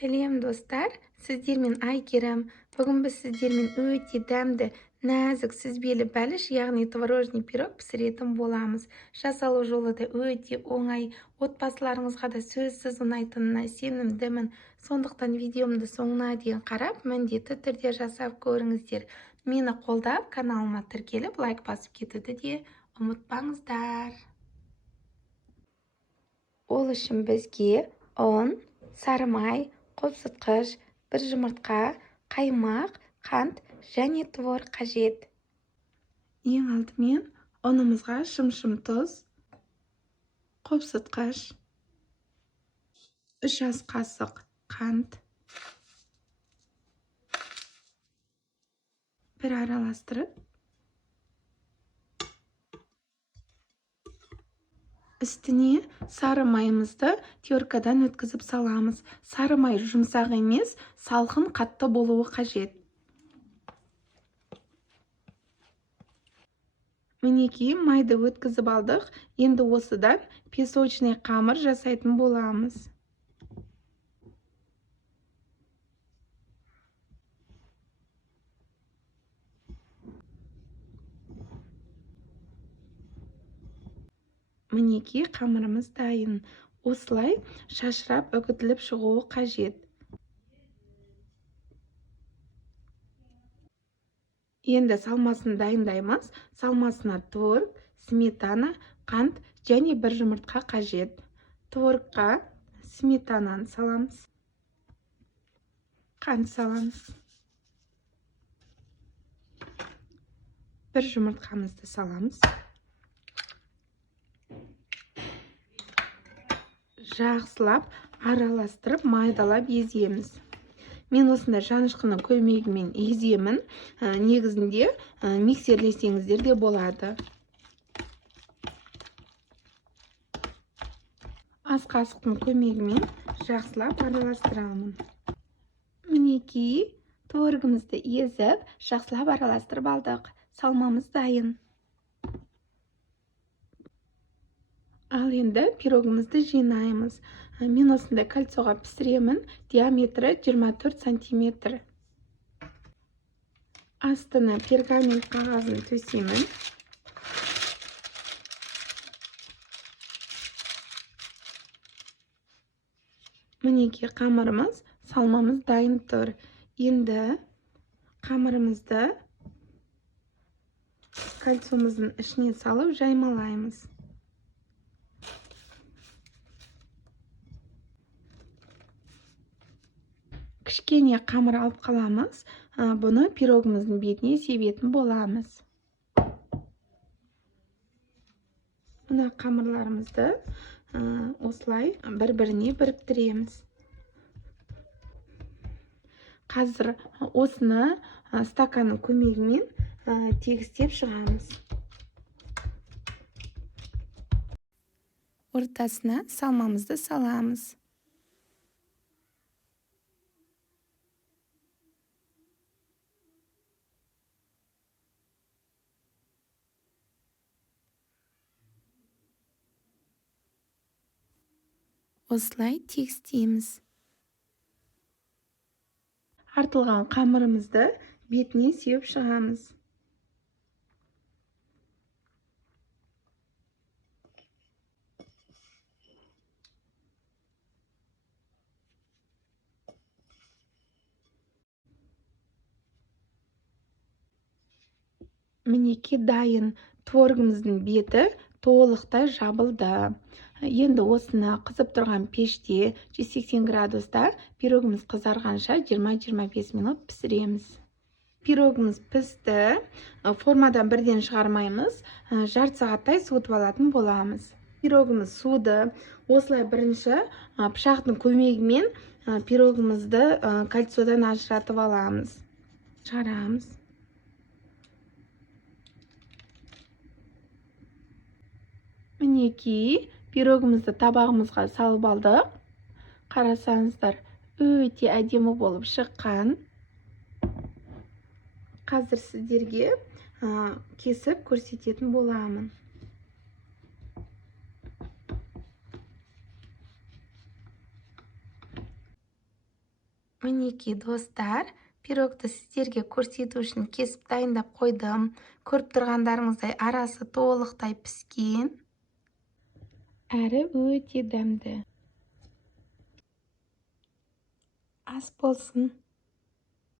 Сәлем достар, сіздермен Айгерім. Бүгін біз сіздермен өте дәмді, нәзік, сүзбелі бәліш, яғни творожный пирог пісіретін боламыз. Жасалу жолы да өте оңай, отбасыларыңызға да сөзсіз ұнайтынына сенімдімін. Сондықтан видеомды соңына дейін қарап, міндетті түрде жасап көріңіздер. Мені қолдап, каналыма тіркеліп, лайк басып кетуді де ұмытпаңыздар. Ол үшін бізге ұн, сары май, қосытқыш, бір жұмыртқа, қаймақ, қант және твор қажет. Ең алдымен ұнымызға шым-шым тұз, қосытқыш, 3 ас қасық қант, бір араластырып, үстіне сары майымызды теркадан өткізіп саламыз. Сары май жұмсақ емес, салқын қатты болуы қажет. Мінекей майды өткізіп алдық. Енді осыдан песочный қамыр жасайтын боламыз. Мінекей қамырымыз дайын. Осылай шашырап үгітіліп шығуы қажет. Енді салмасын дайындаймыз. Салмасына творог, сметана, қант және бір жұмыртқа қажет. Творогқа сметананы саламыз. Қант саламыз. Бір жұмыртқамызды саламыз. Жақсылап араластырып майдалап еземіз. Мен осында жанышқының көмегімен еземін. Негізінде миксерлесеңіздер де болады. Ас қасықтың көмегімен жақсылап араластырамын. Мінекей творогымызды езіп, жақсылап араластырып алдық. Салмамыз дайын. Ал енді пирогымызды жинаймыз. Мен осында кольцоға пісіремін. Диаметрі 24 сантиметр. Астына пергамент қағазын төсеймін. Мінекей қамырымыз, салмамыз дайын тұр. Енді қамырымызды кольцомыздың ішіне салып жаймалаймыз. Кішкене қамыр алып қаламыз. Бұны пирогымыздың бетіне себетін боламыз. Мына қамырларымызды осылай бір-біріне біріктіреміз. Қазір осыны стаканның көмегімен тегістеп шығамыз. Ортасына салмамызды саламыз. Осылай тегістейміз. Артылған қамырымызды бетіне сеуіп шығамыз. Мінекей дайын. Творогымыздың беті толықтай жабылды. Енді осыны қызып тұрған пеште 180 градуста пирогымыз қызарғанша 20-25 минут пісіреміз. Пирогымыз пісті. Формадан бірден шығармаймыз. Жарты сағаттай суытып алатын боламыз. Пирогымыз суыды. Осылай бірінші пышақтың көмегімен пирогымызды кольцодан ажыратып аламыз. Шығарамыз. Мінекей пирогымызды табағымызға салып алдық. Қарасаңыздар, өте әдемі болып шыққан. Қазір сіздерге кесіп көрсететін боламын. Мінекей достар, пирогты сіздерге көрсету үшін кесіп дайындап қойдым. Көріп тұрғандарыңыздай арасы толықтай піскен. Әрі өте дәмді. Ас болсын.